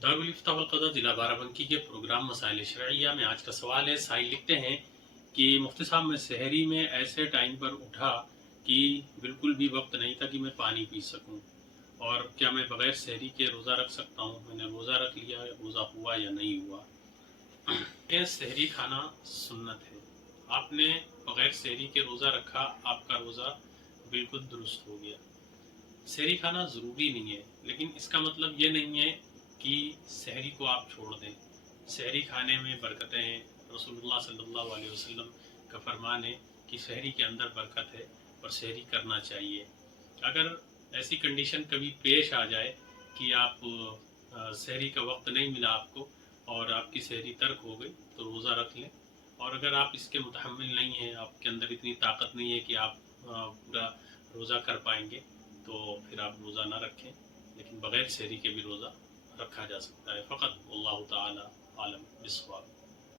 दारुल-इफ्ता वल क़ज़ा ज़िला बाराबंकी के प्रोग्राम मसाइल शरइया में आज का सवाल है। साइल लिखते हैं कि मुफ्ती साहब, मैं सहरी में ऐसे टाइम पर उठा कि बिल्कुल भी वक्त नहीं था कि मैं पानी पी सकूं, और क्या मैं बगैर सहरी के रोज़ा रख सकता हूं? मैंने रोज़ा रख लिया, रोज़ा हुआ या नहीं हुआ? ये सहरी खाना सुन्नत है। आपने बगैर सहरी के रोज़ा रखा, आपका रोज़ा बिल्कुल दुरुस्त हो गया। सहरी खाना ज़रूरी नहीं है, लेकिन इसका मतलब ये नहीं है कि सहरी को आप छोड़ दें। सहरी खाने में बरकतें हैं। रसूलुल्लाह सल्लल्लाहु अलैहि वसल्लम का फरमान है कि सहरी के अंदर बरकत है और सहरी करना चाहिए। अगर ऐसी कंडीशन कभी पेश आ जाए कि आप सहरी का वक्त नहीं मिला आपको और आपकी सहरी तर्क हो गई, तो रोज़ा रख लें। और अगर आप इसके मुतहम्मिल नहीं हैं, आपके अंदर इतनी ताकत नहीं है कि आप पूरा रोज़ा कर पाएंगे, तो फिर आप रोज़ा ना रखें। लेकिन बग़ैर सहरी के भी रोज़ा रखा जा सकता है। फ़क़त वल्लाहु ताला आलम बिस्सवाब।